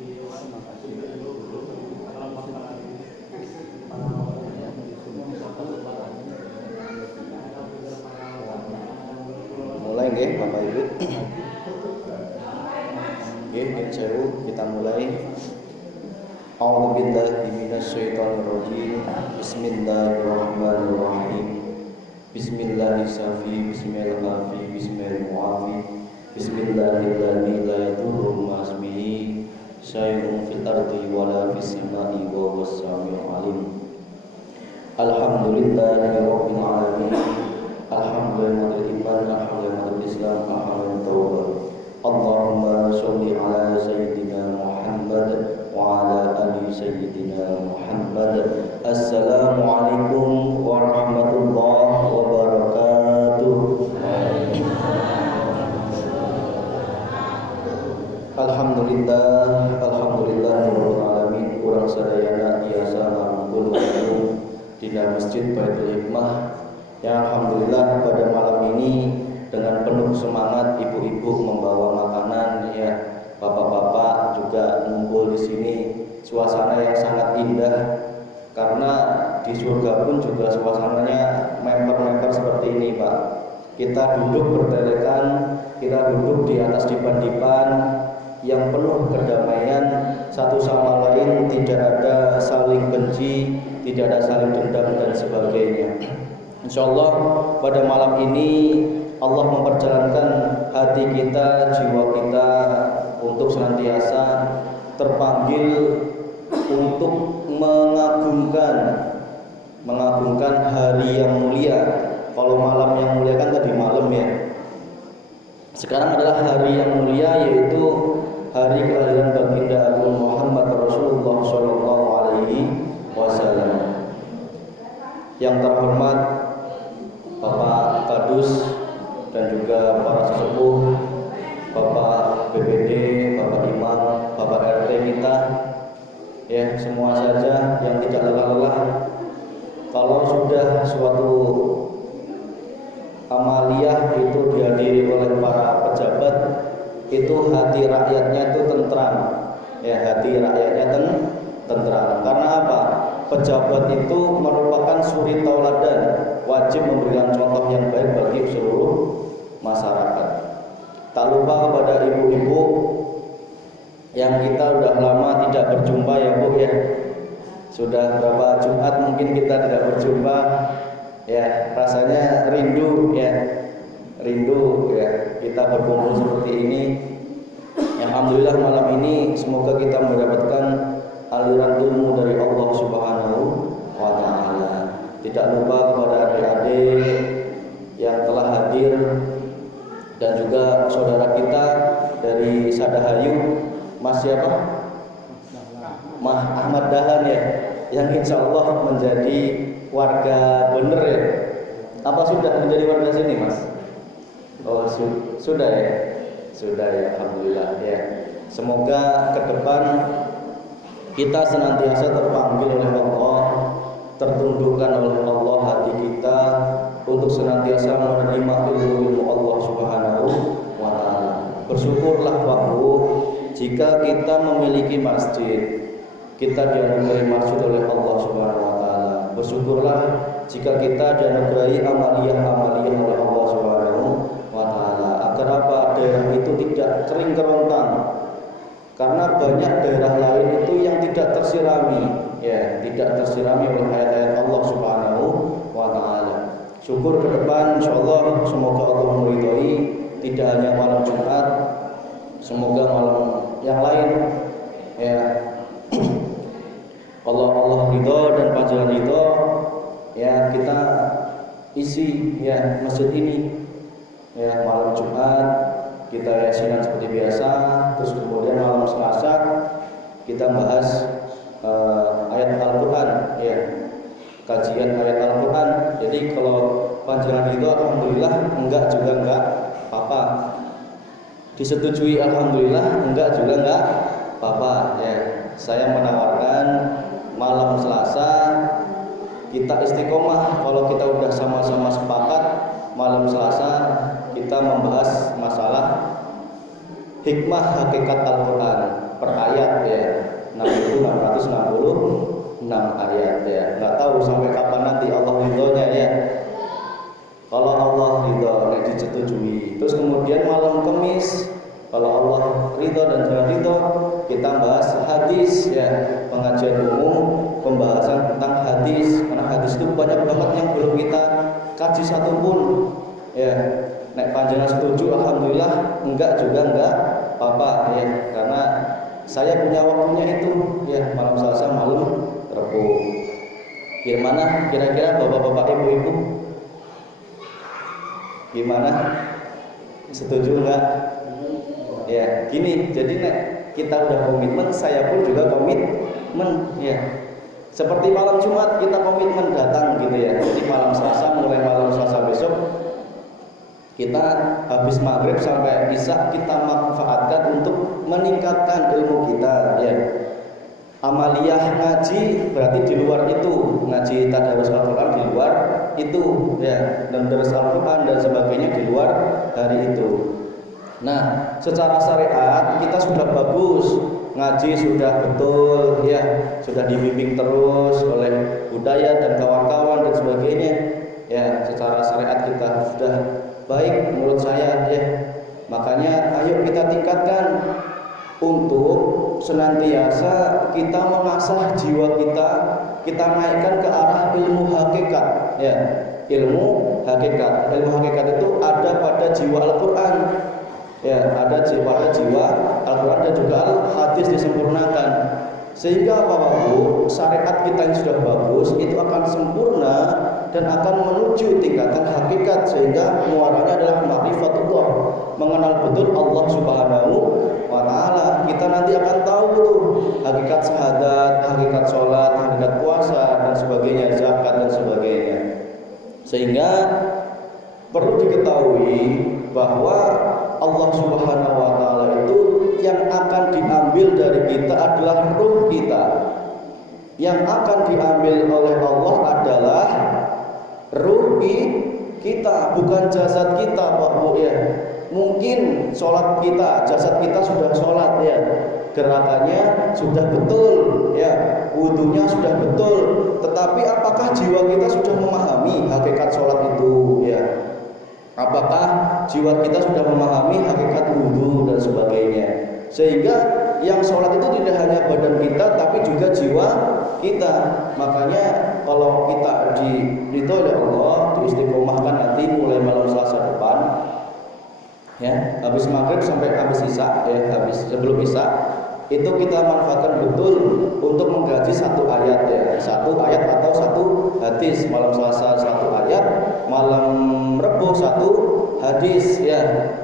Mulai nggih Bapak Ibu. Nggih, kita mulai. A'udzubillahi minasyaitonirrajim. Bismillahirrahmanirrahim. Bismillahirrahmanirrahim. Bismillahirrahmanirrahim. Bismillahirrahmanirrahim. La yadurru ma'asmihi syai'un fil ardi wala fis sama'i wa huwas samiul alim. Alhamdulillahi rabbil alamin. Alhamdulillahil iman, alhamdulillahil islam, alhamdulillahit taubat. Allahumma sholli ala sayyidina Muhammad wa ala ali sayyidina Muhammad. Assalamualaikum warahmatullahi wabarakatuh. Alhamdulillah, alhamdulillahirabbil alamin. Urang sadayana biasa ngarumpul dina Masjid Baitul Hikmah. Ya alhamdulillah pada malam ini dengan penuh semangat ibu-ibu membawa makanan, ya bapak-bapak juga ngumpul di sini. Suasana yang sangat indah karena di surga pun juga suasananya memper-memper seperti ini, Pak. Kita duduk bertelekan, kita duduk di atas dipan-dipan yang penuh kedamaian, satu sama lain, tidak ada saling benci, tidak ada saling dendam dan sebagainya. Insyaallah pada malam ini Allah memperjalankan hati kita, jiwa kita untuk senantiasa terpanggil untuk mengagungkan hari yang mulia. Kalau malam yang mulia kan tadi malam ya. Sekarang adalah hari yang mulia, yaitu hari kelahiran baginda Agung Muhammad Rasulullah Shallallahu Alaihi Wasallam. Yang terhormat Bapak Kadus dan juga para sesepuh, Bapak BPD, Bapak Imam, Bapak RT kita, ya semua saja yang tidak lelah-lelah. Kalau sudah suatu amaliyah itu dihadiri oleh para pejabat, itu hati rakyatnya itu tentram, ya hati rakyatnya tentram. Karena apa? Pejabat itu merupakan suri tauladan, wajib memberikan contoh yang baik bagi seluruh masyarakat. Tak lupa kepada ibu-ibu yang kita sudah lama tidak berjumpa ya Bu ya. Sudah berapa Jumat mungkin kita tidak berjumpa, ya rasanya rindu ya, kita berkumpul seperti ini. Alhamdulillah malam ini semoga kita mendapatkan aliran ilmu dari Allah Subhanahu wa Ta'ala. Tidak lupa kepada adik-adik yang telah hadir dan juga saudara kita dari Sadahayu, Mas siapa? Mah Ahmad Dahlan ya, yang insya Allah menjadi warga bener ya. Apa sudah menjadi warga sini Mas? Oh sudah ya, alhamdulillah ya. Semoga ke depan kita senantiasa terpanggil oleh Allah, tertundukkan oleh Allah hati kita untuk senantiasa menerima ilmu Allah Subhanahu wa Ta'ala. Bersyukurlah waktu jika kita memiliki masjid, kita dianugerahi masjid oleh Allah Subhanahu wa Ta'ala. Bersyukurlah jika kita dianugerahi amaliyah oleh Allah Subhanahu wa Ta'ala. Agar apa? Daerah itu tidak kering kerontang. Karena banyak daerah lain itu yang tidak tersirami, ya, tidak tersirami oleh ayat-ayat Allah Subhanahu wa Ta'ala. Syukur ke depan insyaallah semoga Allah meridhoi, tidak hanya malam Jumat, semoga malam yang lain ya Allah ridho dan panjangan ridho, ya kita isi ya masjid ini ya malam Jumat kita yasinan seperti biasa, terus kemudian malam Selasa kita bahas ayat Al-Quran, ya kajian ayat Al-Quran. Jadi kalau panjangan itu alhamdulillah, enggak juga enggak apa-apa. Disetujui alhamdulillah, enggak juga enggak apa-apa. Ya, saya menawarkan malam Selasa kita istiqomah. Kalau kita udah sama-sama sepakat, malam Selasa kita membahas masalah hikmah hakikat Al-Quran. per ayat ya, 6.666 ayat ya. Nggak tahu sampai kapan nanti Allah ridhonya ya. Kalau Allah ridho, disetujui. Terus kemudian malam Kamis, kalau Allah ridho dan jangan ridho, kita bahas hadis ya, pengajian umum, pembahasan tentang hadis. Karena hadis itu banyak banget yang belum kita kaji satupun ya. Nek panjenengan setuju, alhamdulillah. Enggak juga enggak apa-apa ya, karena saya punya waktunya itu ya, malam Selasa, malam Rabu. Gimana kira-kira bapak-bapak, ibu-ibu? Gimana? Setuju enggak? Ya, gini, jadi nek kita udah komitmen, saya pun juga komitmen ya. Seperti malam Jumat kita komitmen datang gitu ya. Jadi malam Selasa, mulai malam Selasa besok kita habis maghrib sampai isya kita manfaatkan untuk meningkatkan ilmu kita ya. Amaliyah ngaji berarti di luar itu, ngaji tadarus Al-Quran di luar itu ya, dan terus Al-Quran dan sebagainya di luar hari itu. Nah, secara syariat kita sudah bagus, ngaji sudah betul ya, sudah dibimbing terus oleh budaya dan kawan-kawan dan sebagainya ya. Secara syariat kita sudah baik menurut saya ya. Makanya ayo kita tingkatkan untuk senantiasa kita mengasah jiwa kita naikkan ke arah ilmu hakikat ya. Ilmu hakikat itu ada pada jiwa Al-Quran ya, ada pada jiwa Al-Quran dan juga hadis disempurnakan. Sehingga apapun syariat kita yang sudah bagus itu akan sempurna dan akan menuju tingkatan hakikat, sehingga muaranya adalah ma'rifatullah, mengenal betul Allah Subhanahu wa taala. Kita nanti akan tahu tuh hakikat syahadat, hakikat sholat, hakikat puasa dan sebagainya, zakat dan sebagainya. Sehingga perlu diketahui bahwa Allah Subhanahu wa taala itu yang akan diambil dari kita adalah ruh kita. Yang akan diambil oleh Allah adalah ruh kita, bukan jasad kita, Pak Bu ya. Mungkin sholat kita, jasad kita sudah sholat ya, gerakannya sudah betul ya, wudunya sudah betul, tetapi apakah jiwa kita sudah memahami hakikat sholat itu ya? Apakah jiwa kita sudah memahami hakikat wudu dan sebagainya? Sehingga yang sholat itu tidak hanya badan kita, tapi juga jiwa kita. Makanya kalau kita diridhoi oleh Allah, diistiqomahkan nanti mulai malam Selasa depan, ya, habis maghrib sampai habis isya, ya, habis sebelum isya, itu kita manfaatkan betul untuk mengkaji satu ayat ya, satu ayat atau satu hadis. Malam Selasa satu ayat, malam Rabu satu hadis ya.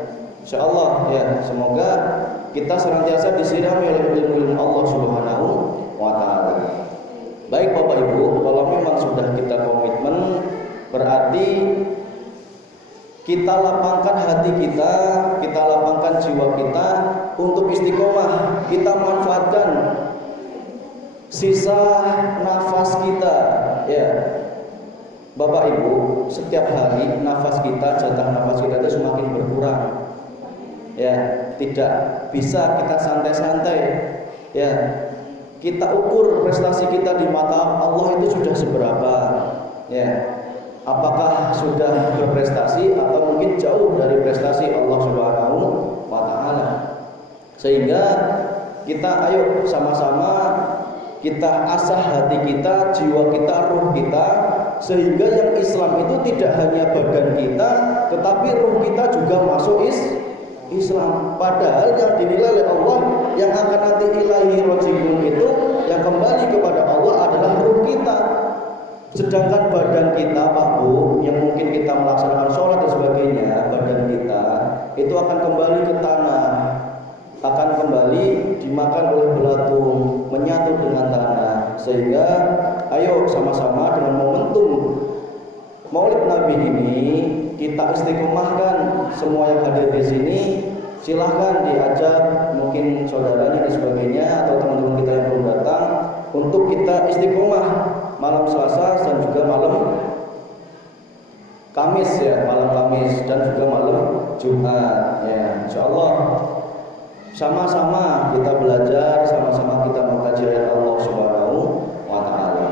Insyaallah ya, semoga kita senantiasa disirami oleh ilmu Allah Subhanahu wa taala. Baik Bapak Ibu, kalau memang sudah kita komitmen, berarti kita lapangkan hati kita lapangkan jiwa kita untuk istiqomah. Kita manfaatkan sisa nafas kita ya. Bapak Ibu, setiap hari nafas kita, jatah nafas kita itu semakin berkurang. Ya, tidak bisa kita santai-santai. Ya, kita ukur prestasi kita di mata Allah itu sudah seberapa. Ya, apakah sudah berprestasi atau mungkin jauh dari prestasi Allah Subhanahu wa taala. Sehingga kita ayo sama-sama kita asah hati kita, jiwa kita, ruh kita, sehingga yang Islam itu tidak hanya badan kita, tetapi ruh kita juga masuk Islam. Padahal yang dinilai oleh Allah yang akan nanti ilahi rojiun itu, yang kembali kepada Allah adalah ruh kita. Sedangkan badan kita, Pak Bu, yang mungkin kita melaksanakan sholat dan sebagainya, badan kita itu akan kembali ke tanah, akan kembali dimakan oleh belatung, menyatu dengan tanah. Sehingga ayo sama-sama dengan momentum Maulid Nabi ini kita istiqomahkan. Semua yang hadir di sini silahkan diajak mungkin saudaranya dan sebagainya atau teman-teman kita yang belum datang untuk kita istiqomah malam Selasa dan juga malam Kamis ya, malam Kamis dan juga malam Jumat ya. Insyaallah sama-sama kita belajar, sama-sama kita mengkaji ayat Allah Subhanahu wa taala.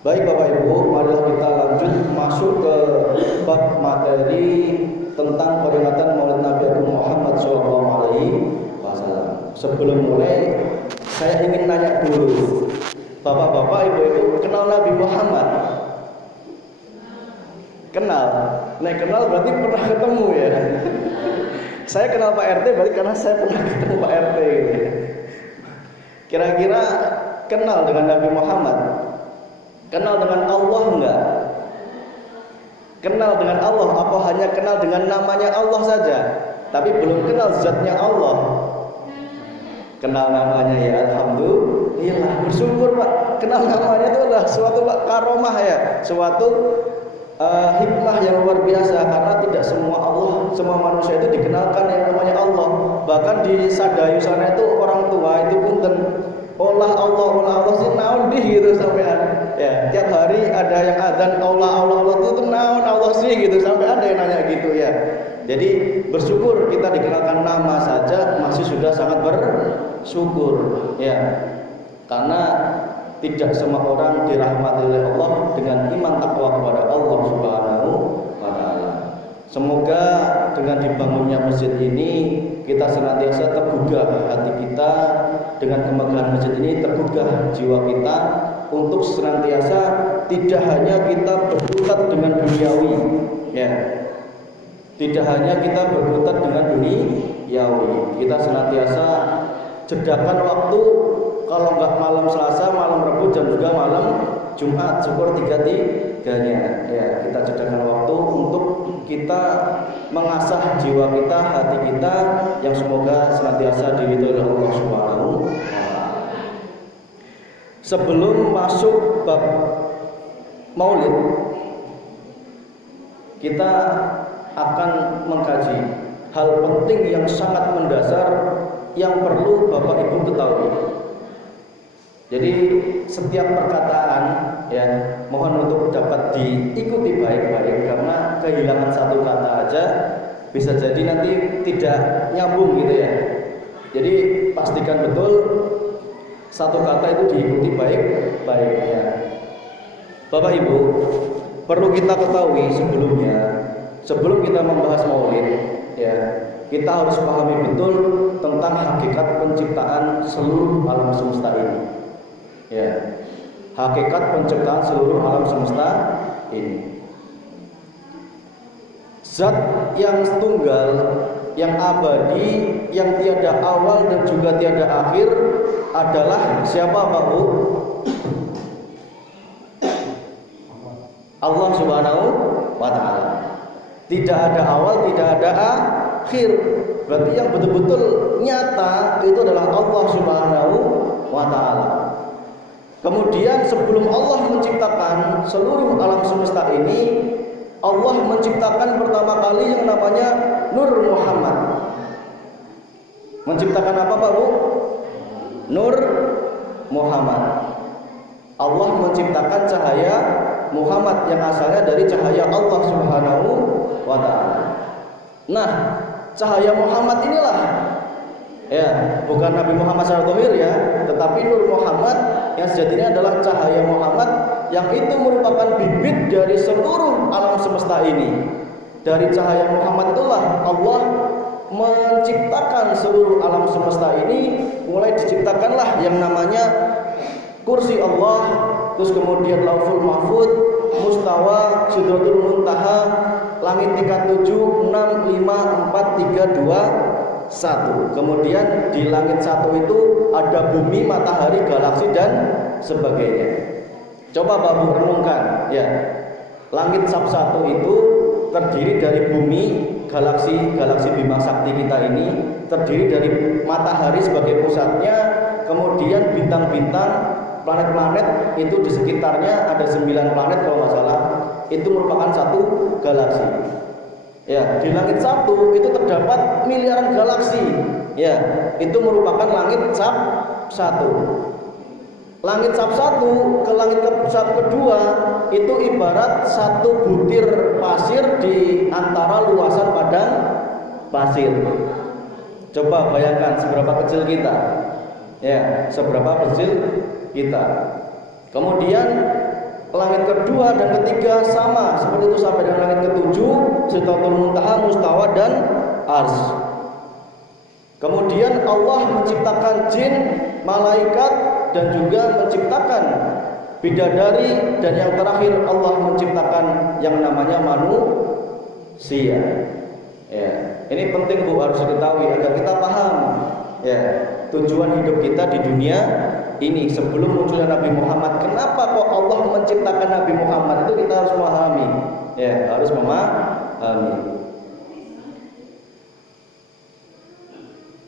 Baik Bapak Ibu, marilah kita lanjut masuk ke bab materi tentang peringatan Maulid Nabi Muhammad SAW. Sebelum mulai, saya ingin nanya dulu, Bapak-bapak, Ibu-ibu kenal Nabi Muhammad? Kenal? Nek kenal berarti pernah ketemu ya. Saya kenal Pak RT berarti karena saya pernah ketemu Pak RT gitu. Kira-kira kenal dengan Nabi Muhammad? Kenal dengan Allah enggak? Kenal dengan Allah apa hanya kenal dengan namanya Allah saja, tapi belum kenal zatnya Allah? Kenal namanya ya alhamdulillah, bersyukur Pak. Kenal namanya itu adalah suatu karomah ya, suatu hikmah yang luar biasa, karena tidak semua manusia itu dikenalkan yang namanya Allah. Bahkan di Sadayu sana itu orang tua itu punten olah Allah sih naon di gitu sampean. Ya, tiap hari ada yang adzan Allah itu naon Allah sih gitu, sampai ada yang nanya gitu ya. Jadi bersyukur kita dikenalkan nama saja masih sudah sangat bersyukur ya. Karena tidak semua orang dirahmati oleh Allah dengan iman takwa kepada Allah Subhanahu wa taala. Semoga dengan dibangunnya masjid ini kita senantiasa tergugah hati kita, dengan kemegahan masjid ini tergugah jiwa kita untuk senantiasa tidak hanya kita berkutat dengan duniawi ya. Tidak hanya kita berkutat dengan duniawi, kita senantiasa jedakan waktu, kalau enggak malam Selasa, malam Rabu, dan juga malam Jumat, syukur tiga-tiganya ya, kita jedakan waktu untuk kita mengasah jiwa kita, hati kita, yang semoga senantiasa diridhoi oleh Allah Subhanahu wa taala. Sebelum masuk bab Maulid, kita akan mengkaji hal penting yang sangat mendasar yang perlu Bapak Ibu ketahui. Jadi setiap perkataan ya mohon untuk dapat diikuti baik-baik, karena kehilangan satu kata aja bisa jadi nanti tidak nyambung gitu ya. Jadi pastikan betul satu kata itu diikuti baik-baik ya. Bapak Ibu, perlu kita ketahui sebelum kita membahas Maulid ya, kita harus pahami betul tentang hakikat penciptaan seluruh alam semesta ini. Ya, hakikat penciptaan seluruh alam semesta ini. Zat yang tunggal, yang abadi, yang tiada awal dan juga tiada akhir adalah siapa Pak Bu? Allah Subhanahu wa taala. Tidak ada awal, tidak ada akhir. Berarti yang betul-betul nyata itu adalah Allah Subhanahu wa taala. Kemudian sebelum Allah menciptakan seluruh alam semesta ini, Allah menciptakan pertama kali yang namanya Nur Muhammad. Menciptakan apa Pak Bu? Nur Muhammad. Allah menciptakan cahaya Muhammad yang asalnya dari cahaya Allah Subhanahu wa taala. Nah, cahaya Muhammad inilah ya, bukan Nabi Muhammad SAW ya, tetapi Nur Muhammad yang sejatinya adalah cahaya Muhammad, yang itu merupakan bibit dari seluruh alam semesta ini. Dari cahaya Muhammad itulah Allah menciptakan seluruh alam semesta ini. Mulai diciptakanlah yang namanya kursi Allah, terus kemudian Lauful Mahfud, Mustawa, Sidratul Muntaha, langit tingkat 7, 6, 5, 4, 3, 2, 1. Kemudian di langit 1 itu ada bumi, matahari, galaksi dan sebagainya. Coba Bapak renungkan ya. Langit sab 1 itu terdiri dari bumi, galaksi Bima Sakti kita ini, terdiri dari matahari sebagai pusatnya, kemudian bintang-bintang, planet-planet itu di sekitarnya ada 9 planet kalau nggak salah. Itu merupakan satu galaksi. Ya, di langit 1 itu terdapat miliaran galaksi. Ya, itu merupakan langit sab 1. Langit sab 1 ke langit sab kedua itu ibarat satu butir pasir di antara luasan padang pasir. Coba bayangkan seberapa kecil kita. Ya, seberapa kecil kita. Kemudian langit kedua dan ketiga sama seperti itu sampai dengan langit ketujuh, Sidratul Muntaha, Mustawa dan Arsy. Kemudian Allah menciptakan jin, malaikat dan juga menciptakan bidadari, dan yang terakhir Allah menciptakan yang namanya manusia. Ya, ini penting Bu, harus diketahui agar kita paham ya tujuan hidup kita di dunia ini sebelum munculnya Nabi Muhammad. Kenapa kok Allah menciptakan Nabi Muhammad? Itu kita harus memahami. Ya, harus memahami.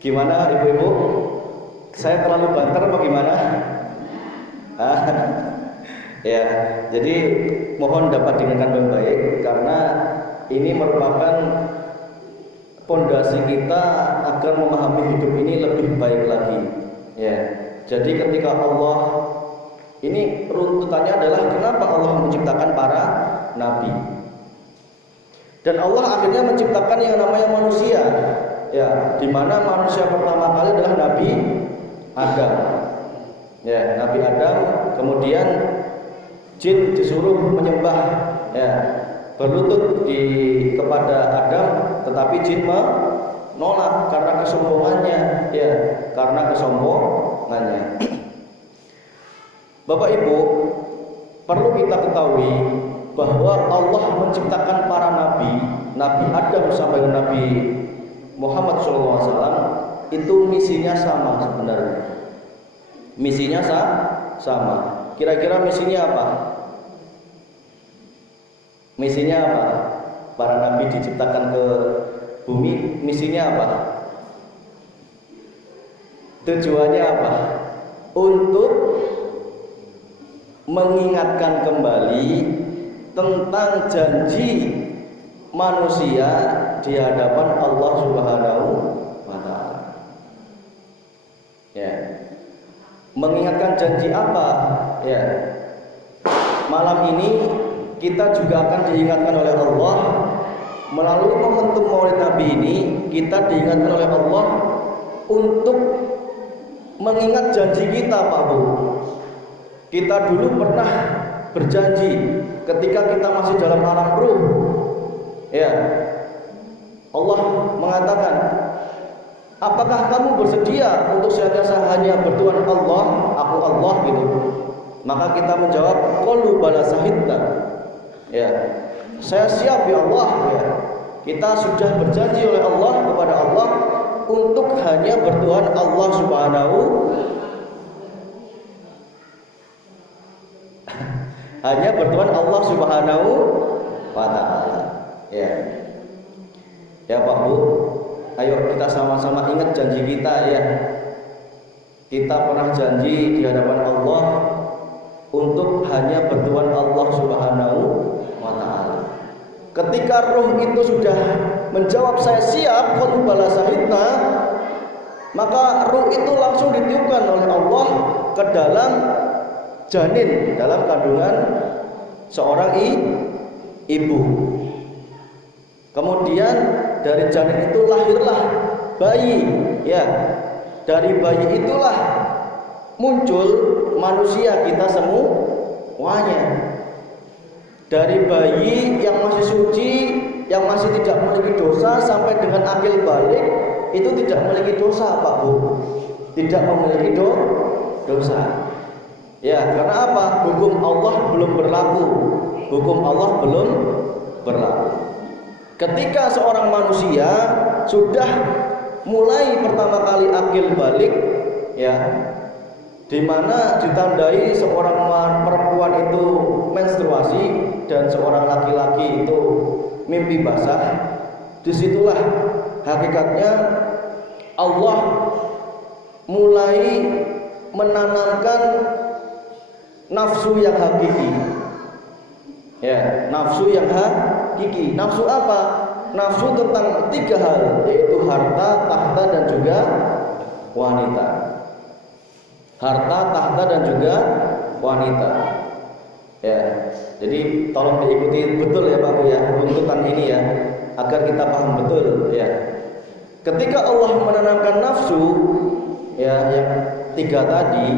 Gimana ibu-ibu? Saya terlalu banter apa gimana? Ya, jadi mohon dapat dengarkan baik-baik karena ini merupakan pondasi kita agar memahami hidup ini lebih baik lagi. Ya, jadi ketika Allah, ini runtutannya adalah kenapa Allah menciptakan para nabi, dan Allah akhirnya menciptakan yang namanya manusia. Ya, di mana manusia pertama kali adalah Nabi Adam. Ya, Nabi Adam, kemudian jin disuruh menyembah, ya, berlutut kepada Adam, tetapi jin menolak karena kesombongannya, ya, karena kesombongannya. Bapak Ibu, perlu kita ketahui bahwa Allah menciptakan para nabi, Nabi Adam sampai Nabi Muhammad SAW, itu misinya sama sebenarnya. Misinya sama. Kira-kira misinya apa? Misinya apa? Para nabi diciptakan ke bumi, misinya apa? Tujuannya apa? Untuk mengingatkan kembali tentang janji manusia di hadapan Allah Subhanahu wa taala. Ya. Mengingatkan janji apa? Ya. Malam ini kita juga akan diingatkan oleh Allah melalui momentum Maulid Nabi ini. Kita diingatkan oleh Allah untuk mengingat janji kita, Pak Bu. Kita dulu pernah berjanji ketika kita masih dalam alam ruh. Ya. Allah mengatakan, apakah kamu bersedia untuk senantiasa hanya bertuhan Allah, aku Allah gitu? Maka kita menjawab, qalu bala sahidna. Ya. Saya siap ya Allah, ya. Kita sudah berjanji oleh Allah kepada Allah untuk hanya bertuhan Allah Subhanahu hanya bertuhan Allah Subhanahu wa taala. Ya. Ya Pak Bu, ayo kita sama-sama ingat janji kita ya. Kita pernah janji di hadapan Allah untuk hanya bertuhan Allah Subhanahu wa taala. Ketika ruh itu sudah menjawab saya siap, qalu bala sahidna, maka ruh itu langsung ditiupkan oleh Allah ke dalam janin, dalam kandungan seorang ibu. Kemudian dari janin itu lahirlah bayi, ya. Dari bayi itulah muncul manusia kita semuanya. Dari bayi yang masih suci, yang masih tidak memiliki dosa sampai dengan akil balik, itu tidak memiliki dosa, Pak Bu. Tidak memiliki dosa. Ya, karena apa? Hukum Allah belum berlaku. Hukum Allah belum berlaku. Ketika seorang manusia sudah mulai pertama kali akil balik, ya, di mana ditandai seorang perempuan itu menstruasi dan seorang laki-laki itu mimpi basah, disitulah hakikatnya Allah mulai menanamkan nafsu yang hakiki. Ya, nafsu yang hakiki. Nafsu apa? Nafsu tentang tiga hal, yaitu harta, tahta dan juga wanita. Harta, tahta dan juga wanita. Ya. Jadi tolong diikuti betul ya Pak Bu ya, runtutan ini ya, agar kita paham betul ya. Ketika Allah menanamkan nafsu, ya, yang 3 tadi,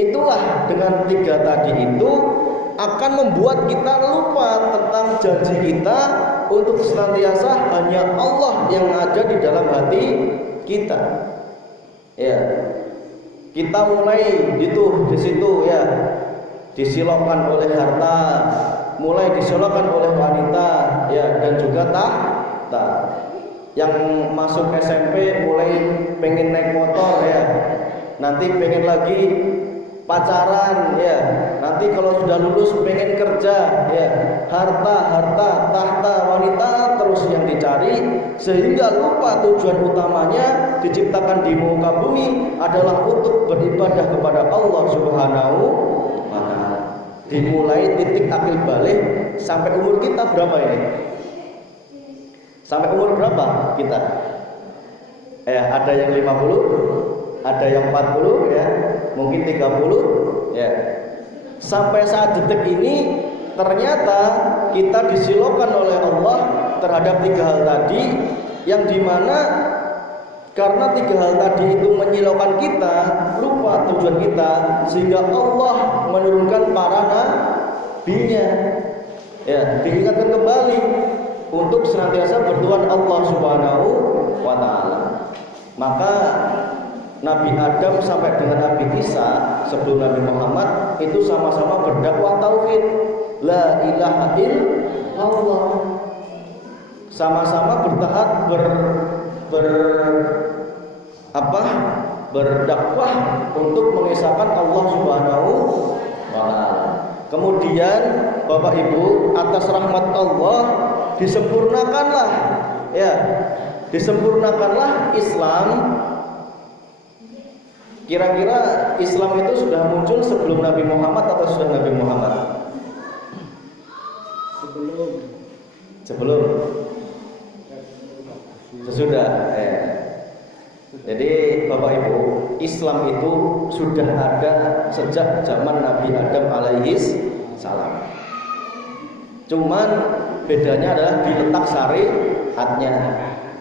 itulah dengan 3 tadi itu akan membuat kita lupa tentang janji kita untuk senantiasa hanya Allah yang ada di dalam hati kita. Ya, kita mulai di situ ya, disilaukan oleh harta, mulai disilaukan oleh wanita, ya, dan juga tahta. Yang masuk SMP mulai pengen naik motor, ya, nanti pengen lagi pacaran, ya, nanti kalau sudah lulus pengen kerja, ya, harta, tahta, wanita terus yang dicari, sehingga lupa tujuan utamanya diciptakan di muka bumi adalah untuk beribadah kepada Allah Subhanahu wa Ta'ala. Dimulai titik akil balik sampai umur kita berapa ini? Sampai umur berapa kita? Ada yang 50, ada yang 40, ya, mungkin 30, ya. Sampai saat detik ini ternyata kita disilokan oleh Allah terhadap 3 hal tadi, yang dimana karena 3 hal tadi itu menyilaukan kita, lupa tujuan kita, sehingga Allah menurunkan para nabinya, ya, diingatkan kembali untuk senantiasa berdoa Allah Subhanahu wa Ta'ala. Maka Nabi Adam sampai dengan Nabi Isa sebelum Nabi Muhammad itu sama-sama berdakwah tauhid, la ilaha illallah. Sama-sama berdakwah untuk mengesahkan Allah Subhanahu wa Ta'ala. Kemudian Bapak Ibu, atas rahmat Allah disempurnakanlah, ya, disempurnakanlah Islam. Kira-kira Islam itu sudah muncul sebelum Nabi Muhammad atau sudah Nabi Muhammad? Sebelum. Sesudah. Jadi Bapak Ibu, Islam itu sudah ada sejak zaman Nabi Adam alaihis salam. Cuman bedanya adalah di letak syariatnya.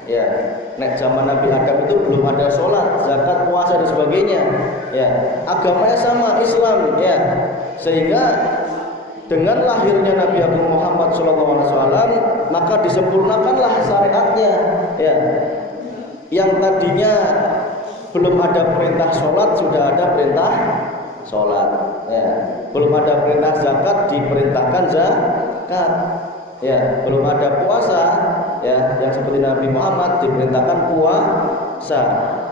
Ya, nek zaman Nabi Adam itu belum ada sholat, zakat, puasa dan sebagainya. Ya, agamanya sama, Islam, ya. Sehingga dengan lahirnya Nabi Agung Muhammad SAW, maka disempurnakanlah syariatnya. Ya, yang tadinya belum ada perintah sholat, sudah ada perintah sholat. Ya, belum ada perintah zakat, diperintahkan zakat. Ya, belum ada puasa, ya, yang seperti Nabi Muhammad diperintahkan puasa,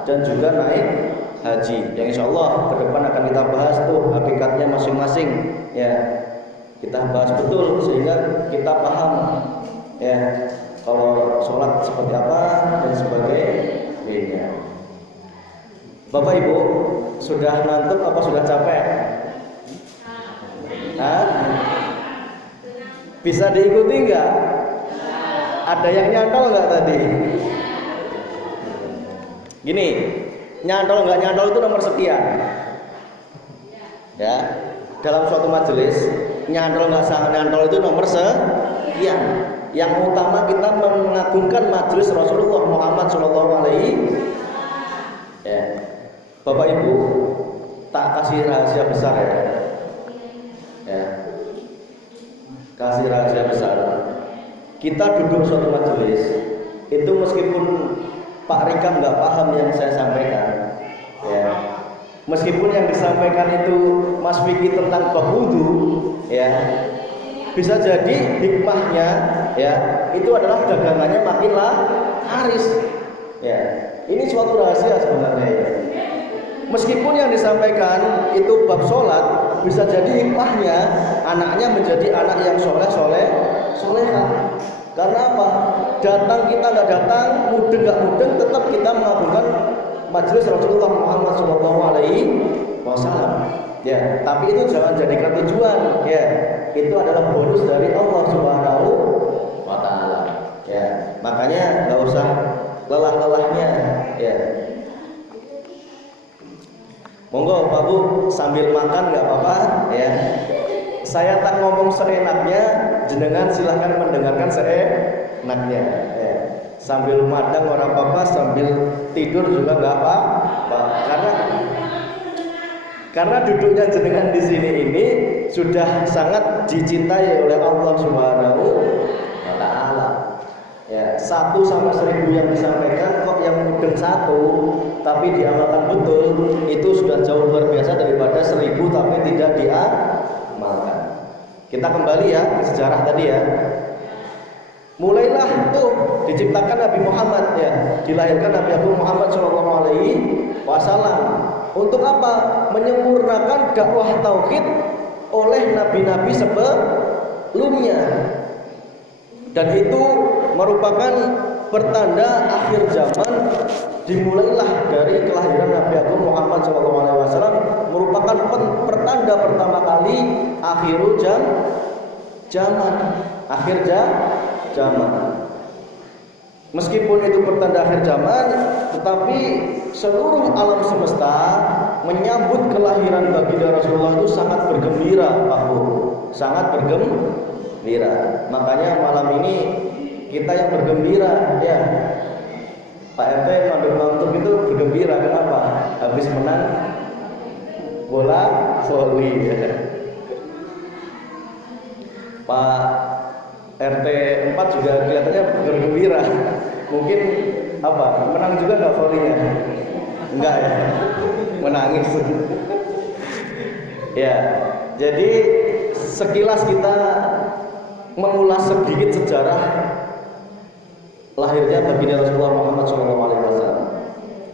dan juga naik haji. Yang insya Allah ke depan akan kita bahas tuh hakikatnya masing-masing. Ya, kita bahas betul sehingga kita paham, ya, kalau sholat seperti apa dan sebagainya. Bapak Ibu, sudah ngantuk apa sudah capek? Hah? Bisa diikuti enggak? Ada yang nyantol enggak tadi? Gini, nyantol enggak nyantol itu nomor sekian. Ya, dalam suatu majelis nyantol enggak nyantol itu nomor sekian. Yang utama kita mengagungkan majelis Rasulullah Muhammad SAW. Ya, Bapak Ibu, tak kasih rahasia besar, ya. Ya, kasih rahasia besar. Kita duduk suatu majelis itu meskipun Pak Rika nggak paham yang saya sampaikan, ya, meskipun yang disampaikan itu Mas Vicky tentang bab wudu, ya, bisa jadi hikmahnya, ya, itu adalah dagangannya makin laris. Ya, ini suatu rahasia sebenarnya. Ya. Meskipun yang disampaikan itu bab sholat, bisa jadi hikmahnya anaknya menjadi anak yang soleha. Karena apa? Datang kita nggak datang, mudeng nggak mudeng, tetap kita mengagungkan majelis Rasulullah Muhammad SAW. Ya, tapi itu jangan jadikan tujuan. Ya, itu adalah bonus dari Allah Subhanahu wa Ta'ala. Ya, makanya nggak usah lelah-lelahnya. Ya. Monggo Pak Bu sambil makan nggak apa-apa, ya. Saya tak ngomong seenaknya, jenengan silahkan mendengarkan seenaknya. Ya. Sambil madang orang apa-apa, sambil tidur juga nggak apa-apa. Karena duduknya jenengan di sini ini sudah sangat dicintai oleh Allah Subhanahu wa taala. Ya, 1 sama 1000 yang disampaikan kok yang mudeng 1 tapi diamalkan betul, itu sudah jauh luar biasa daripada 1000 tapi tidak diamalkan. Kita kembali ya ke sejarah tadi ya. Mulailah tuh diciptakan Nabi Muhammad ya, dilahirkan Nabi Agung Muhammad Shallallahu Alaihi Wasallam. Untuk apa? Menyempurnakan dakwah tauhid oleh nabi-nabi sebelumnya. Dan itu merupakan pertanda akhir zaman. Dimulailah dari kelahiran Nabi Agung Muhammad SAW, merupakan pertanda pertama kali akhirul zaman, akhir zaman. Meskipun itu pertanda akhir zaman, tetapi seluruh alam semesta menyambut kelahiran baginda Rasulullah itu sangat bergembira, Pak Bu. Sangat bergembira. Makanya malam ini kita yang bergembira ya. Pak RT mantuk itu bergembira, kenapa? Habis menang bola voli ya. Pak RT 4 juga kelihatannya bergembira. Mungkin apa? Menang juga nggak volinya? Enggak ya? Menangis. Ya, jadi sekilas kita mengulas sedikit sejarah lahirnya baginda Rasulullah Muhammad SAW.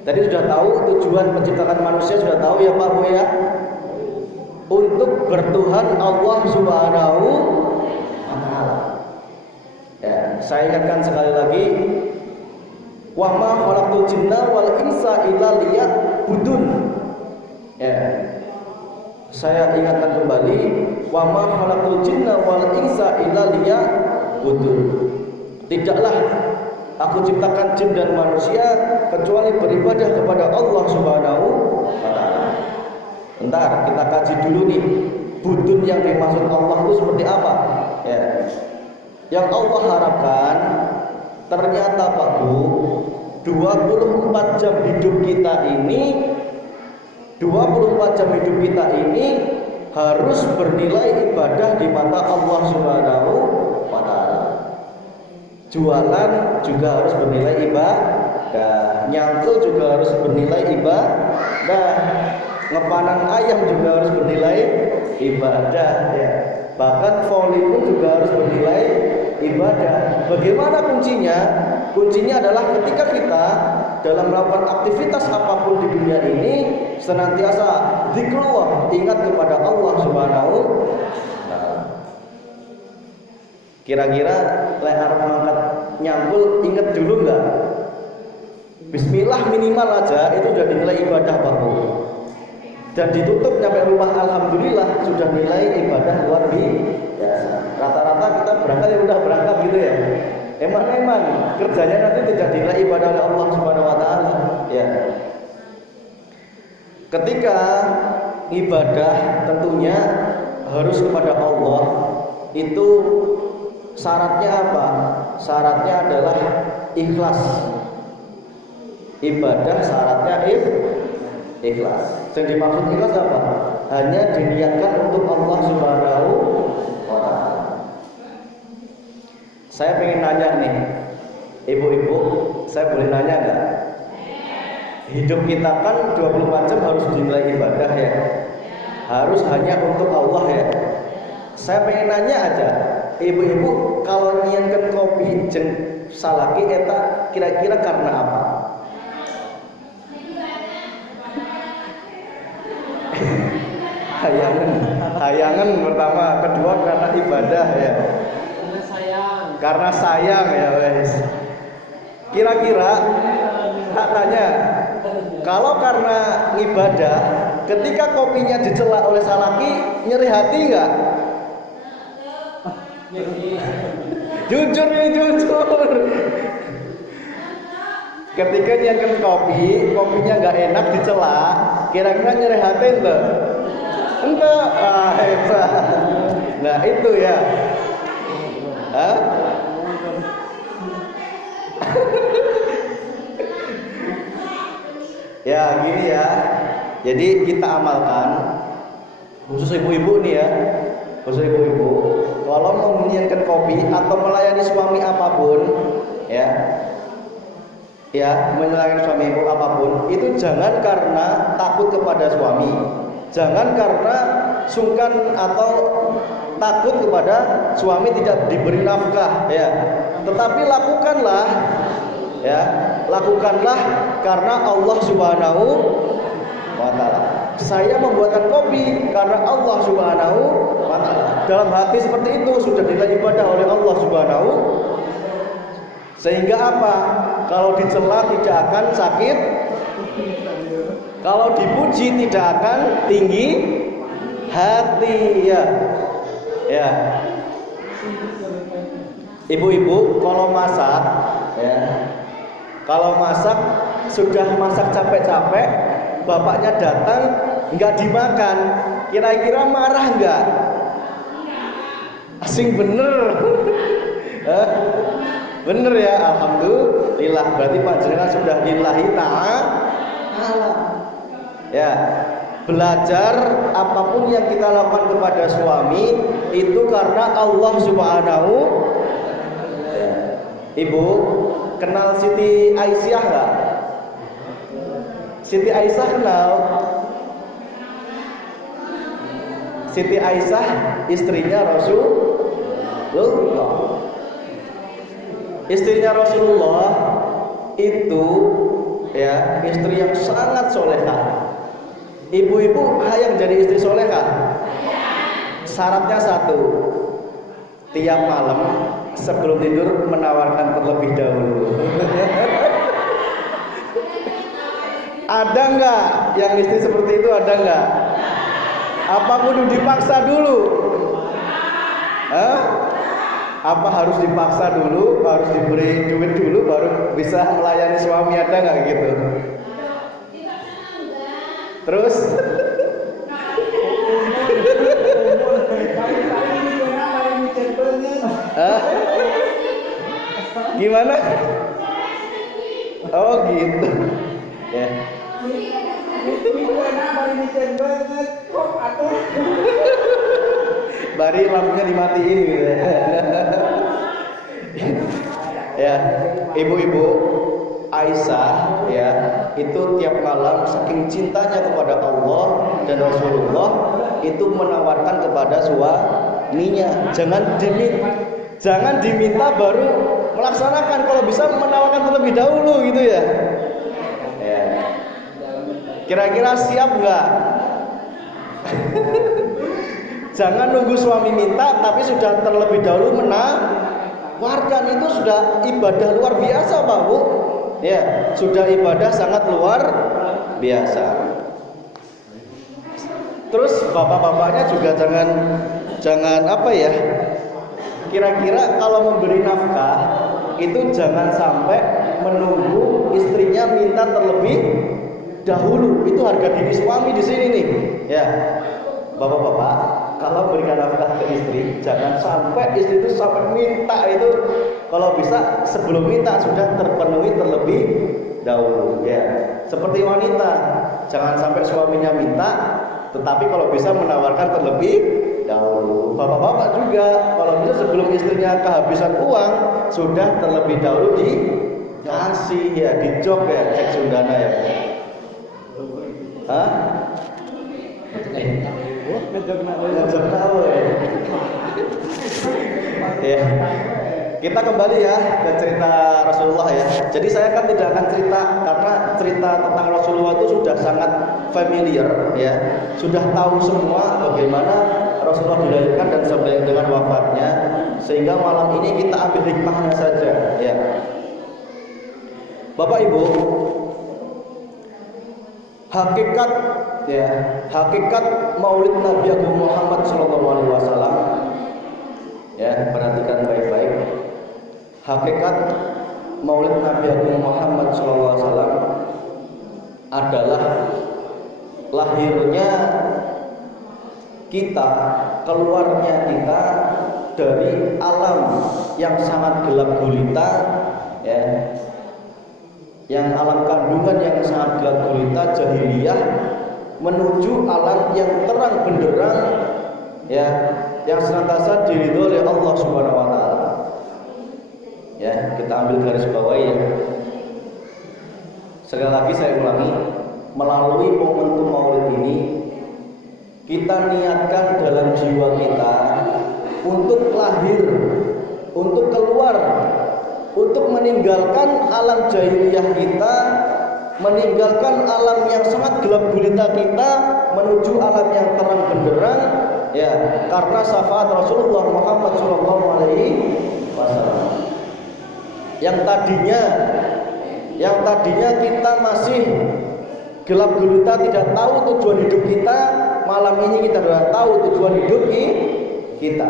Tadi sudah tahu tujuan penciptaan manusia, sudah tahu ya Pak Bu ya, untuk bertuhan Allah Subhanahu wa taala. Ya, saya ingatkan sekali lagi, wa ma khalaqtul jinna wal insa illa liya'budun. Ya. Saya ingatkan kembali, wa ma khalaqtul jinna wal insa illa liya'budun. Tidaklah aku ciptakan jin dan manusia kecuali beribadah kepada Allah Subhanahu wa taala. Bentar, kita kaji dulu nih, budun yang dimaksud Allah itu seperti apa? Ya. Yang Allah harapkan ternyata Pak Bu, 24 jam hidup kita ini, 24 jam hidup kita ini harus bernilai ibadah di mata Allah Subhanahu wa taala. Jualan juga harus bernilai ibadah, nyangkul juga harus bernilai ibadah, ngepanan ayam juga harus bernilai ibadah ya. Bahkan voli pun juga harus bernilai ibadah. Bagaimana kuncinya? Kuncinya adalah ketika kita dalam melakukan aktivitas apapun di dunia ini senantiasa zikrullah, ingat kepada Allah Subhanahu wa taala. Kira-kira lehar mengangkat nyangkul ingat dulu enggak? Bismillah minimal aja itu sudah dinilai ibadah Pak Bu. Dan ditutup sampai rumah alhamdulillah sudah nilai ibadah luar biasa. Rata-rata kita berangkat ya udah berangkat gitu ya. Emang kerjanya nanti tidak dinilai ibadah oleh Allah Subhanahu wa taala ya. Ketika ibadah tentunya harus kepada Allah, itu syaratnya apa? Syaratnya adalah ikhlas. Ibadah syaratnya ikhlas. Yang dimaksud ikhlas apa? Hanya diniatkan untuk Allah Subhanahu wa taala. Saya pengen nanya nih, ibu-ibu, saya boleh nanya nggak? Hidup kita kan 24 jam harus dinilai ibadah ya. Harus hanya untuk Allah ya. Saya pengen nanya aja, ibu-ibu kalau nyiankeun kopi jeung salaki eta kira-kira karena apa? Hayangan pertama, kedua karena ibadah ya. Karena sayang ya wes. Kira-kira tak tanya, kalau karena ibadah, ketika kopinya dicela oleh salaki, nyeri hati enggak? Jujur nih, jujur. Ketika nyiapkan kopi, kopinya nggak enak dicela, kira-kira nyeri hati enggak? Enggak, hebat. Nah itu ya. Hah? Ya gini ya. Jadi kita amalkan, khusus ibu-ibu nih ya, khusus ibu-ibu, kalau mau menyiapkan kopi atau melayani suami apapun, ya, melayani suami ibu apapun, itu jangan karena takut kepada suami, jangan karena sungkan atau takut kepada suami tidak diberi nafkah, ya, tetapi lakukanlah, ya, lakukanlah karena Allah Subhanahu wa ta'ala. Saya membuatkan kopi karena Allah Subhanahu wa ta'ala. Dalam hati seperti itu sudah nilai ibadah oleh Allah Subhanahu. Sehingga apa? Kalau dicela tidak akan sakit, kalau dipuji tidak akan tinggi hati, ya. Ya. Ibu-ibu kalau masak, ya. Kalau masak sudah masak capek-capek, bapaknya datang nggak dimakan, kira-kira marah nggak? Asing bener. Bener ya, alhamdulillah. Berarti panjenengan sudah lillahi ta'ala. Ya, belajar apapun yang kita lakukan kepada suami itu karena Allah Subhanahu. Ibu kenal Siti Aisyah nggak? Siti Aisyah kenal? Siti Aisyah istrinya Rasulullah. Istrinya Rasulullah itu, ya, istri yang sangat solehah. Ibu-ibu yang jadi istri solehah, syaratnya satu, tiap malam sebelum tidur menawarkan terlebih dahulu. Ada nggak yang istri seperti itu? Ada nggak? Apa kudu dipaksa dulu? Apa harus dipaksa dulu? Harus diberi duit dulu baru bisa melayani suami? Ada nggak gitu? Terus? Gimana? Oh gitu. Ya. Bari lampunya dimatiin gitu ya. Ya, ibu-ibu Aisyah ya, itu tiap malam saking cintanya kepada Allah dan Rasulullah itu menawarkan kepada suaminya, jangan diminta baru melaksanakan, kalau bisa menawarkan terlebih dahulu gitu ya. Ya. Kira-kira siap nggak? Jangan nunggu suami minta tapi sudah terlebih dahulu menawarkan, itu sudah ibadah luar biasa, Pak Bu. Ya, sudah ibadah sangat luar biasa. Terus bapak-bapaknya juga jangan apa ya? Kira-kira kalau memberi nafkah itu jangan sampai menunggu istrinya minta terlebih dahulu. Itu harga diri suami di sini nih. Ya. Bapak-bapak, kalau berikan nafkah ke istri, jangan sampai istri itu sampai minta itu. Kalau bisa sebelum minta sudah terpenuhi terlebih dahulu. Ya, seperti wanita, jangan sampai suaminya minta, tetapi kalau bisa menawarkan terlebih dahulu. Bapak-bapak juga, kalau bisa sebelum istrinya kehabisan uang, sudah terlebih dahulu dikasih, ya, dijok ya, cek Sundana ya. Hah? Ngejok tahu ya. Kita kembali ya ke cerita Rasulullah ya. Jadi saya kan tidak akan cerita karena cerita tentang Rasulullah itu sudah sangat familiar ya. Sudah tahu semua bagaimana Rasulullah dilahirkan dan sampai dengan wafatnya, sehingga malam ini kita ambil hikmahnya saja ya. Bapak Ibu, hakikat Maulid Nabi Agung Muhammad SAW, ya, perhatikan baik-baik. Hakikat Maulid Nabi Agung Muhammad SAW adalah lahirnya kita, keluarnya kita dari alam yang sangat gelap gulita, ya, yang alam kandungan yang sangat gelap gulita jahiliyah menuju alam yang terang benderang, ya, yang senantiasa diridhoi oleh Allah Subhanahu wa taala. Ya, kita ambil garis bawahi ya. Sekali lagi saya ulangi, melalui momentum Maulid ini kita niatkan dalam jiwa kita untuk lahir, untuk keluar, untuk meninggalkan alam jahiliyah kita, meninggalkan alam yang sangat gelap gulita kita menuju alam yang terang benderang, ya, karena syafaat Rasulullah Muhammad SAW. Yang tadinya kita masih gelap gulita, tidak tahu tujuan hidup kita, malam ini kita sudah tahu tujuan hidup kita.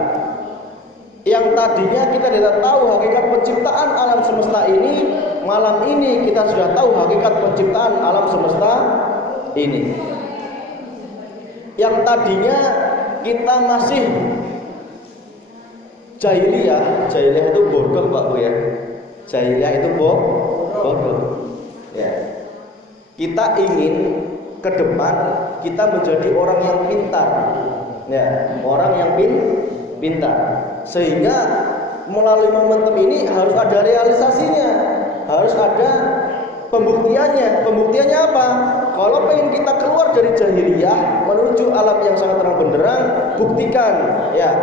Yang tadinya kita tidak tahu hakikat penciptaan alam semesta ini, malam ini kita sudah tahu hakikat penciptaan alam semesta ini. Yang tadinya kita masih jahiliyah itu bodoh Pak Bu ya. Jahiliyah itu bodoh. Ya. Kita ingin ke depan kita menjadi orang yang pintar. Ya, orang yang pintar. Sehingga melalui momentum ini harus ada realisasinya, harus ada pembuktiannya. Pembuktiannya apa? Kalau pengen kita keluar dari jahiliyah menuju alam yang sangat terang benderang, buktikan ya.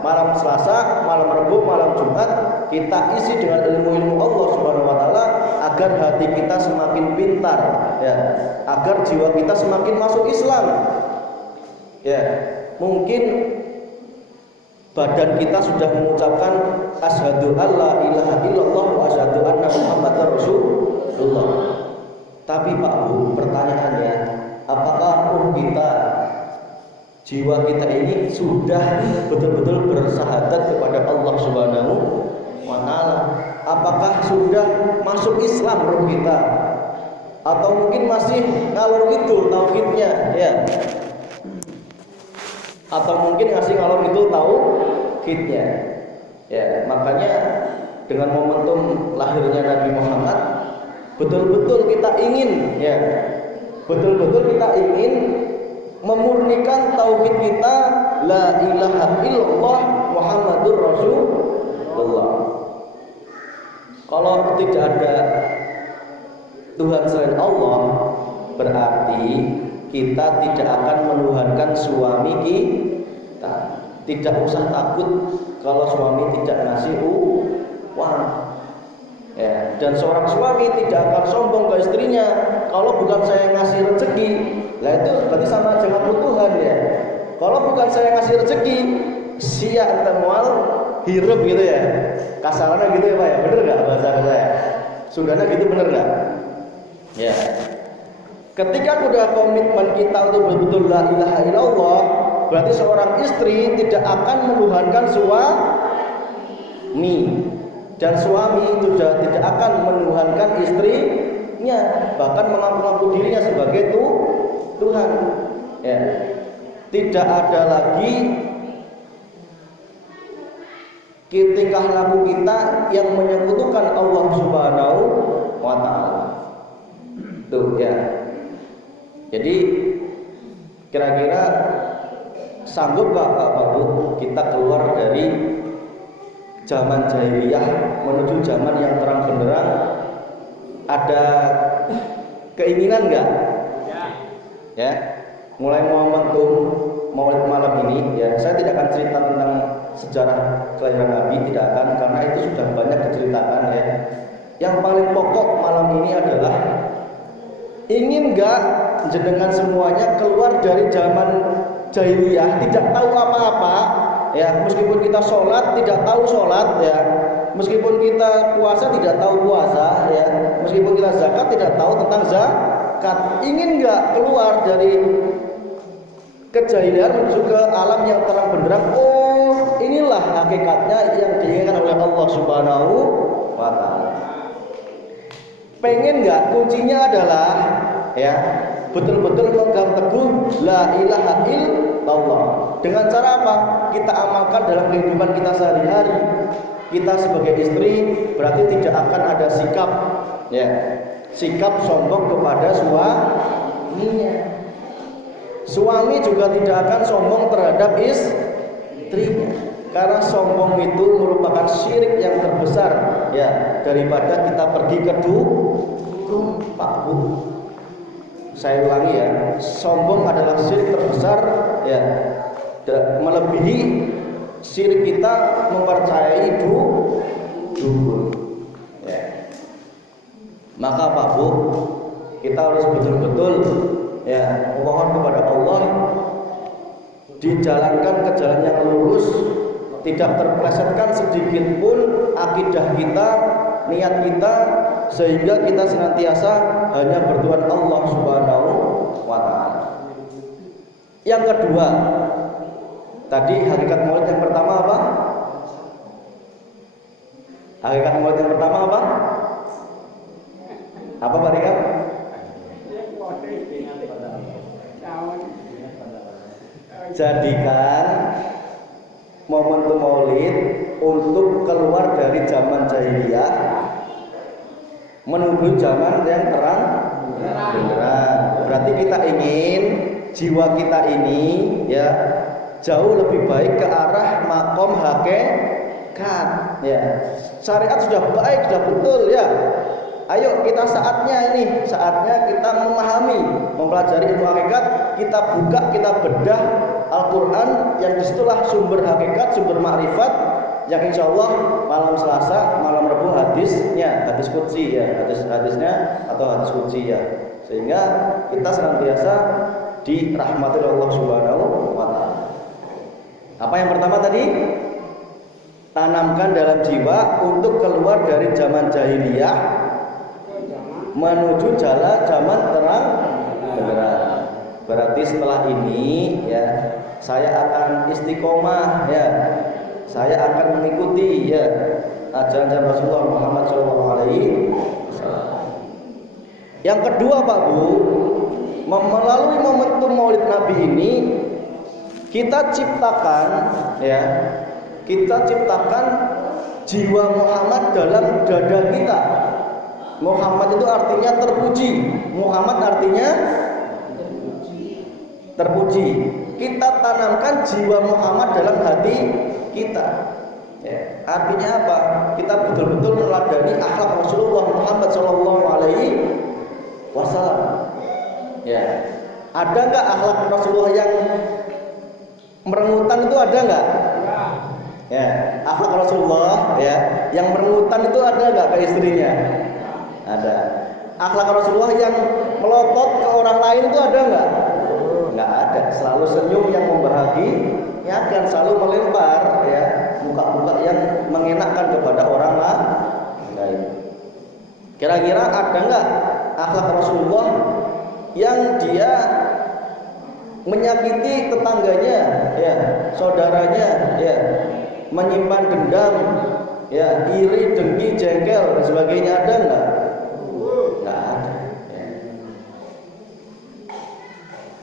Malam Selasa, malam Rabu, malam Jumat kita isi dengan ilmu-ilmu Allah Subhanahu wa taala agar hati kita semakin pintar ya, agar jiwa kita semakin masuk Islam. Ya, mungkin badan kita sudah mengucapkan asyhadu alla ilaha illallah wa asyhadu anna muhammadar rasulullah. Tapi Pak Bu, pertanyaannya, apakah ruh kita, jiwa kita ini sudah betul-betul bersyahadat kepada Allah Subhanahu wa taala? Apakah sudah masuk Islam ruh kita? Atau mungkin masih ngalor ngidul tauhidnya ya? Atau mungkin masih ngalor ngidul tauhidnya. Ya, makanya dengan momentum lahirnya Nabi Muhammad betul-betul kita ingin ya, betul-betul kita ingin memurnikan tauhid kita, la ilaha illallah Muhammadur Rasulullah. Kalau tidak ada Tuhan selain Allah, berarti kita tidak akan menuhankan suami kita. Tidak usah takut kalau suami tidak ngasih uang. Ya, dan seorang suami tidak akan sombong ke istrinya, kalau bukan saya ngasih rezeki. Lah itu berarti sama aja ngaku Tuhan ya. Kalau bukan saya ngasih rezeki, sia temual hirup gitu ya. Kasarannya gitu ya Pak ya. Bener enggak bahasa saya? Sudahnya gitu bener enggak? Ya. Ketika sudah komitmen kita untuk betul-betul la ilaha illallah, berarti seorang istri tidak akan menuhankan suami, dan suami juga tidak akan menuhankan istrinya, bahkan mengaku-ngaku dirinya sebagai Tuhan. Ya. Tidak ada lagi tingkah laku kita yang menyekutukan Allah Subhanahu wa taala. Tuh ya. Jadi kira-kira sanggup gak Pak Bu kita keluar dari zaman jahiliyah menuju zaman yang terang benderang? Ada keinginan enggak? Ya. Mulai momentum Maulid malam ini ya, saya tidak akan cerita tentang sejarah kelahiran Nabi, tidak akan, karena itu sudah banyak diceritakan ya. Yang paling pokok malam ini adalah ingin enggak jenengan semuanya keluar dari zaman jahiliyah, tidak tahu apa-apa ya, meskipun kita sholat tidak tahu sholat ya, meskipun kita puasa tidak tahu puasa ya, meskipun kita zakat tidak tahu tentang zakat. Ingin enggak keluar dari kejahilian menuju ke alam yang terang benderang? Oh, inilah hakikatnya yang diinginkan oleh Allah Subhanahu wa taala. Pengen enggak? Kuncinya adalah ya, betul-betul memegang teguh la ilaha illallah. Dengan cara apa? Kita amalkan dalam kehidupan kita sehari-hari. Kita sebagai istri berarti tidak akan ada sikap, ya, sikap sombong kepada suaminya. Suami juga tidak akan sombong terhadap istrinya, karena sombong itu merupakan syirik yang terbesar, ya, daripada kita pergi ke dukun, Pak Bu. Saya ulangi ya, sombong adalah syirik terbesar, ya, melebihi syirik kita mempercayai dukun, ya. Maka Pak Bu, kita harus betul-betul, ya, mohon kepada Allah dijalankan ke jalan yang lurus, tidak terpelesetkan sedikit pun akidah kita, niat kita, sehingga kita senantiasa hanya bertuhan Allah Subhanahu wa ta'ala. Yang kedua, tadi hakikat maulid yang pertama apa? Hakikat maulid yang pertama apa? Apa Pak Rika? Jadikan momentum maulid untuk keluar dari zaman jahiliyah menuju zaman yang terang benderang. Berarti kita ingin jiwa kita ini, ya, jauh lebih baik ke arah makom hakikat, ya. Syariat sudah baik, sudah betul, ya. Ayo kita saatnya kita memahami, mempelajari ilmu hakikat, kita buka, kita bedah Al-Quran yang disitulah sumber hakikat, sumber makrifat, yang insya Allah malam Selasa, malam Rabu hadisnya, hadis qudsi, ya, hadisnya atau hadis qudsi, ya, sehingga kita senantiasa dirahmati oleh Allah Subhanahu wa ta'ala. Apa yang pertama tadi? Tanamkan dalam jiwa untuk keluar dari zaman jahiliyah menuju jalan zaman terang benderang. Berarti setelah ini, ya, saya akan istiqomah, ya, saya akan mengikuti, ya, ajaran Rasulullah Muhammad SAW. Yang kedua Pak Bu, melalui momentum Maulid Nabi ini kita ciptakan, ya, kita ciptakan jiwa Muhammad dalam dada kita. Muhammad itu artinya terpuji. Muhammad artinya terpuji. Kita tanamkan jiwa Muhammad dalam hati kita, ya. Artinya apa? Kita betul-betul meneladani akhlak Rasulullah Muhammad SAW. Ya. Ada nggak akhlak Rasulullah yang merengutan itu, ada nggak? Ya, akhlak Rasulullah, ya, yang merengutan itu ada nggak ke istrinya? Ada. Akhlak Rasulullah yang melotot ke orang lain itu ada nggak? Nggak ada. Selalu senyum yang membahagiakan, selalu melempar, ya, muka-muka yang mengenakkan kepada orang lain. Kira-kira ada nggak akhlak Rasulullah yang dia menyakiti tetangganya, ya, saudaranya, ya, menyimpan dendam, ya, iri, dengki, jengkel dan sebagainya, ada nggak? Nggak ada, ya.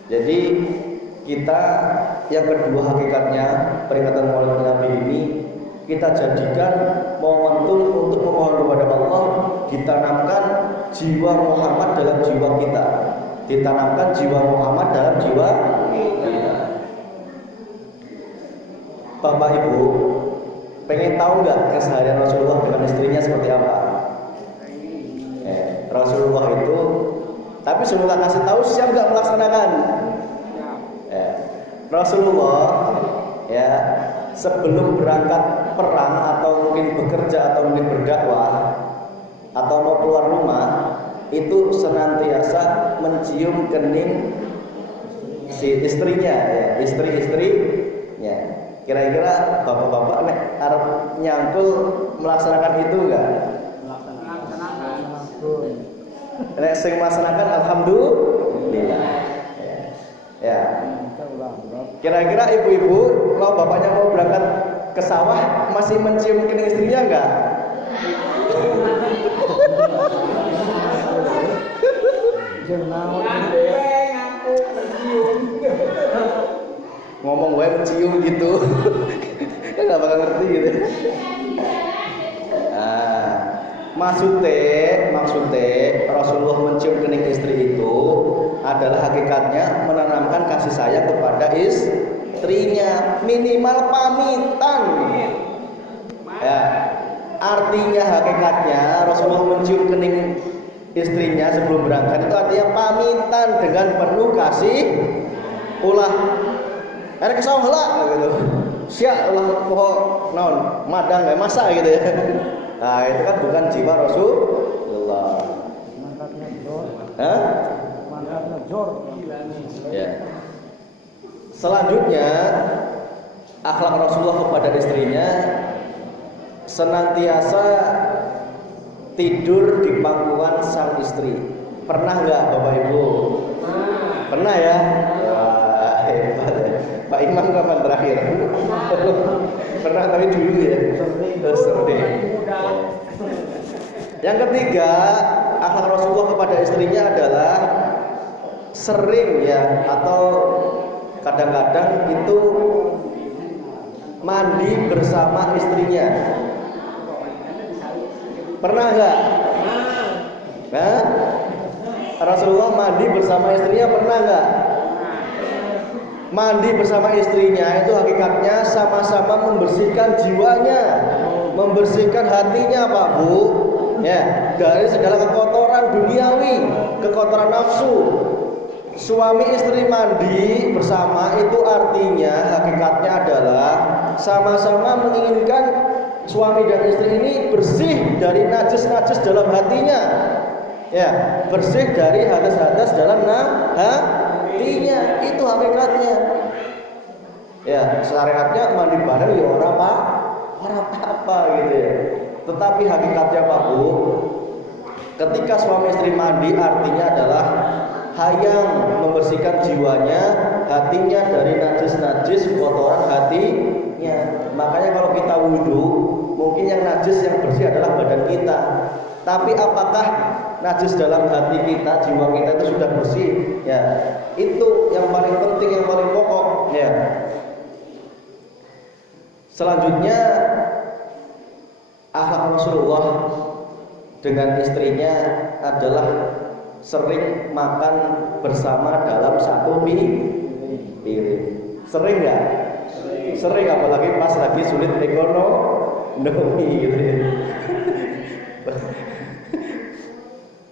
Jadi kita yang kedua hakikatnya peringatan Maulid Nabi ini kita jadikan momentum untuk memohon kepada Allah, ditanamkan jiwa Muhammad dalam jiwa kita, ditanamkan jiwa Muhammad dalam jiwa kita. Bapak Ibu pengen tahu nggak keseharian Rasulullah dengan istrinya seperti apa? Rasulullah itu, tapi sebelum kasih tahu siap nggak melaksanakan? Rasulullah, ya, sebelum berangkat perang atau mungkin bekerja atau mungkin berdakwah atau mau keluar rumah itu senantiasa mencium kening si istrinya, ya, istri-istrinya. Kira-kira bapak-bapak nek arep nyangkul melaksanakan itu enggak? Melaksanakan. Nek sing melaksanakan alhamdulillah. Ya. Kira-kira ibu-ibu kalau bapaknya mau berangkat ke sawah masih mencium kening istrinya enggak? cium gitu. Kan nggak bakal ngerti gitu. Maksudnya Rasulullah mencium kening istri itu adalah hakikatnya menanamkan kasih sayang kepada istrinya, minimal pamitan. Ya, artinya hakikatnya Rasulullah mencium kening istrinya sebelum berangkat itu artinya pamitan dengan penuh kasih. Ulah, ada kesal lah gitu. Siap ulah pohon naon madang nggak masa gitu ya. Nah itu kan bukan jiwa Rasulullah. Ya. Selanjutnya akhlak Rasulullah kepada istrinya senantiasa tidur di pangkuan sang istri. Pernah nggak Bapak Ibu? Pernah ya? Wah, hebat ya. Pak Imam kapan terakhir? Pernah tapi dulu ya. Sering. Yang ketiga, akhlak Rasulullah kepada istrinya adalah sering ya atau kadang-kadang itu mandi bersama istrinya. Pernah nggak? Nah, Rasulullah mandi bersama istrinya pernah nggak? Mandi bersama istrinya itu hakikatnya sama-sama membersihkan jiwanya, membersihkan hatinya Pak Bu, ya, dari segala kekotoran duniawi, kekotoran nafsu. Suami istri mandi bersama itu artinya hakikatnya adalah sama-sama menginginkan suami dan istri ini bersih dari najis-najis dalam hatinya, ya, bersih dari hadas-hadas dalam hatinya. Itu hakikatnya. Ya, syariatnya mandi bareng ya orang apa gitu ya. Tetapi hakikatnya Pak Bu, ketika suami istri mandi artinya adalah hayang membersihkan jiwanya, hatinya dari najis-najis kotoran hatinya. Makanya kalau kita wudhu, mungkin yang najis yang bersih adalah badan kita. Tapi apakah najis dalam hati kita, jiwa kita itu sudah bersih? Ya, itu yang paling penting, yang paling pokok. Ya. Selanjutnya, akhlak Rasulullah dengan istrinya adalah sering makan bersama dalam satu piring. Sering nggak? Sering, apalagi pas lagi sulit ekonomi gitu ya.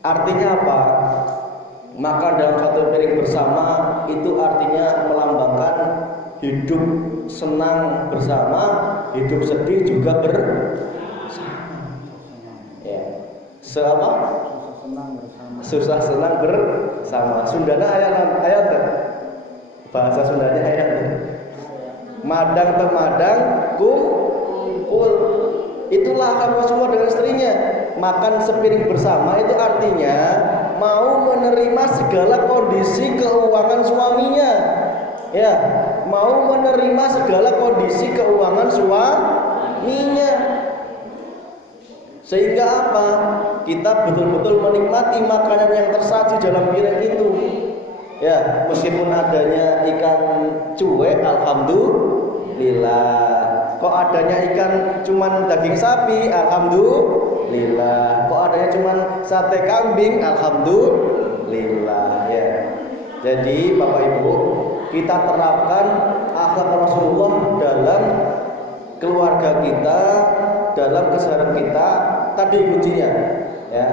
Artinya apa? Makan dalam satu piring bersama itu artinya melambangkan hidup senang bersama, hidup sedih juga bersama. Ya. Seapa? Susah senang bersama. Sundana ayat bahasa Sundanya ayat. Madang temadang kumpul. Itulah akan Rasulullah dengan istrinya. Makan sepiring bersama itu artinya mau menerima segala kondisi keuangan suaminya. Ya, mau menerima segala kondisi keuangan suaminya. Sehingga apa? Kita betul-betul menikmati makanan yang tersaji dalam piring itu. Ya, meskipun adanya ikan cuek, alhamdulillah. Kok adanya ikan cuman daging sapi, alhamdulillah. Kok adanya cuman sate kambing, alhamdulillah. Ya. Jadi Bapak Ibu, kita terapkan akhlak Rasulullah dalam keluarga kita, dalam keseharian kita. Tadi kuncinya, ya.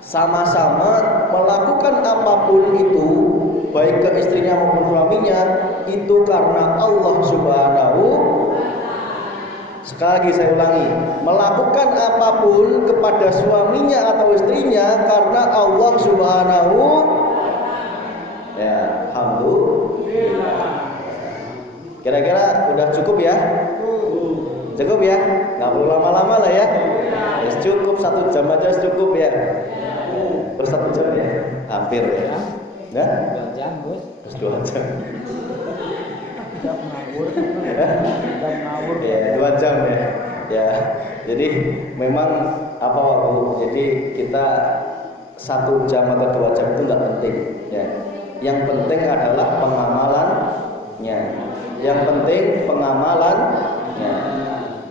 Sama-sama melakukan apapun itu, baik ke istrinya maupun suaminya, itu karena Allah Subhanahu. Sekali lagi saya ulangi, melakukan apapun kepada suaminya atau istrinya karena Allah Subhanahu. Ya, alhamdulillah. Kira-kira udah cukup ya? Cukup ya? Nggak perlu lama-lama lah ya. Ya cukup 1 jam aja cukup ya. Per 1 jam ya? Hampir ya. Nah? 2 jam, Bos. Terus 2 jam. Jam ngawur. Ya, 2 jam ya. Ya. Jadi memang apa waktu? Jadi kita 1 jam atau 2 jam itu nggak penting ya. Yang penting adalah pengamalannya. Yang penting pengamalannya.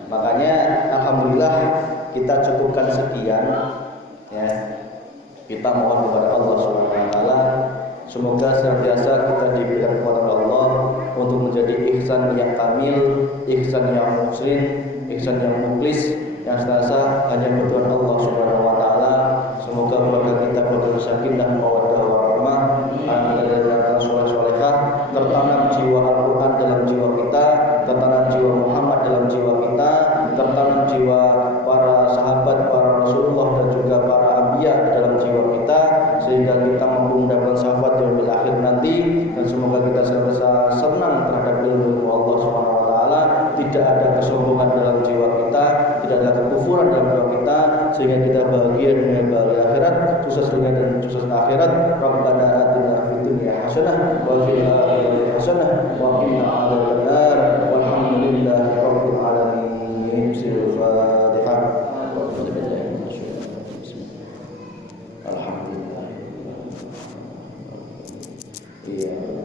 Makanya alhamdulillah kita cukupkan sekian ya. Kita mohon kepada Allah Subhanahu wa taala semoga senantiasa kita diberikan kepada Allah untuk menjadi ihsan yang kamil, ihsan yang muslim, ihsan yang mukhlis, yang senantiasa hanya berdoa Allah Subhanahu wa taala. Semoga keluarga kita berdoa sakinah, mawaddah warahmah, anak dan soleh-solehah, tertanam jiwa Al-Qur'an dalam jiwa kita, tertanam jiwa Muhammad dalam jiwa kita, tertanam jiwa para sahabat, para Rasulullah dan juga para anbiya dalam jiwa kita, sehingga kita mampu mendapatkan syafaat di akhir nanti. Dan semoga kita senantiasa senang terhadap ilmu Allah Subhanahu wa taala, tidak ada kesombongan dalam jiwa kita, tidak ada kekufuran dalam jiwa kita, sehingga kita bahagia dunia bahagia akhirat, sukses dunia dan sukses akhirat. Rabbana atina fid dunya hasanah wa fil akhirati hasanah wa qina adzabannar. Walhamdulillahi rabbil alamin. Al-Fatihah. Alhamdulillah. Iya.